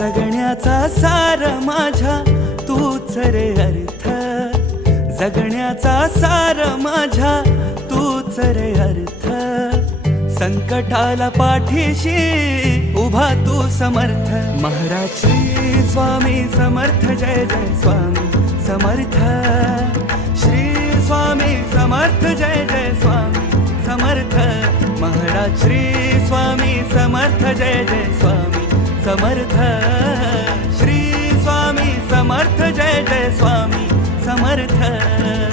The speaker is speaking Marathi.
जगण्याचा सार माझ्या तूच रे अर्थ, जगण्याचा सार माझ्या तूच रे अर्थ. संकटाला पाठीशी उभा तू समर्थ. महाराज श्री स्वामी समर्थ, जय जय स्वामी समर्थ. श्री स्वामी समर्थ, जय जय स्वामी समर्थ. महाराज श्री स्वामी समर्थ, जय जय स्वामी समर्थ. श्री स्वामी समर्थ, जय जय स्वामी समर्थ.